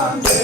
Amém.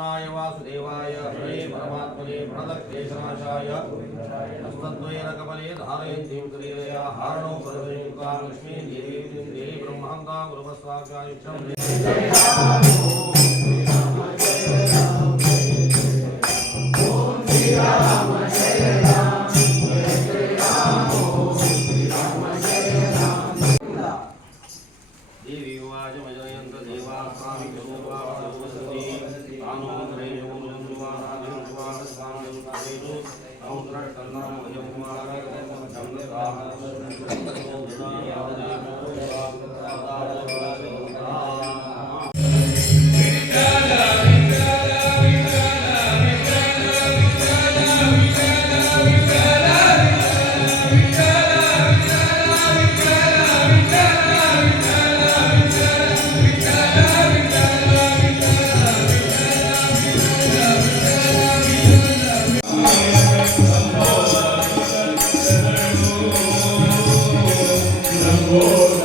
कृष्णाय वासुदेवाय हरे परमात्मने प्रणलक्लेशनाशाय हस्तद्वयेन कमले धारयन्तीं क्रीडया हारणौ सर्वयुक्तां लक्ष्मी देवी देवी ब्रह्मान्तां गुरुवस्वाकायुष्यं Oh.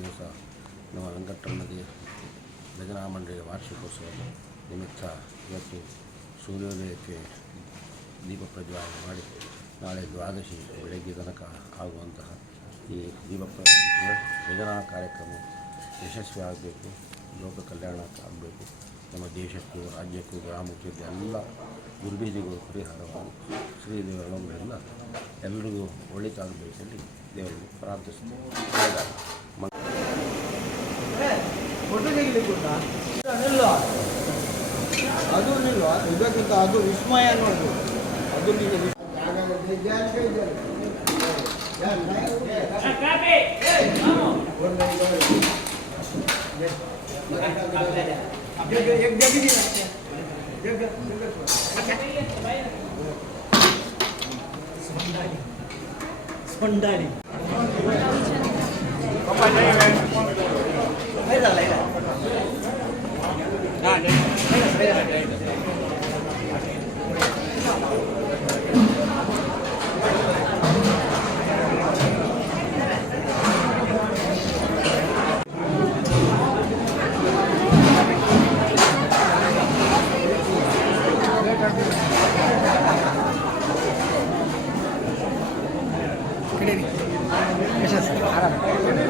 ದಿವಸ ನಮ್ಮ ವೆಂಕಟರಮಣದಿ ಭಜನಾ ಮಂಡಳಿಯ ವಾರ್ಷಿಕೋತ್ಸವ ನಿಮಿತ್ತ ಇವತ್ತು ಸೂರ್ಯೋದಯಕ್ಕೆ ದೀಪ ಪ್ರಜ್ವಾಲನೆ ಮಾಡಿ ನಾಳೆ ದ್ವಾದಶಿ ಬೆಳಗ್ಗೆ ತನಕ ಆಗುವಂತಹ ಈ ದೀಪ ಭಜನಾ ಕಾರ್ಯಕ್ರಮ ಯಶಸ್ವಿ ಆಗಬೇಕು, ಲೋಕ ಕಲ್ಯಾಣ ಆಗಬೇಕು. ನಮ್ಮ ದೇಶಕ್ಕೂ, ರಾಜ್ಯಕ್ಕೂ, ಗ್ರಾಮಕ್ಕೂ ಎಲ್ಲ ದುರ್ಬೀಜಗಳು ಪರಿಹಾರವಾಗಿ ಶ್ರೀದೇವರ ಎಲ್ಲರಿಗೂ ಒಳಿತಾಗಬೇಕಲ್ಲಿ ದೇವರಿಗೆ ಪ್ರಾರ್ಥಿಸ್ತೀನಿ ಒಳ್ಳೆಯದಾಗಲಿ. ಮ- ಫೋಟೋ ತೆಗಿಲಿಕ್ಕೆ ಉಂಟಾ ನಿಲ್ಲ ಅದು ನಿಲ್ವ ಇದಕ್ಕಿಂತ ಅದು ವಿಸ್ಮಯ ನೋಡ್ಬೋದು ಅದು ನಿಮಗೆ Gracias.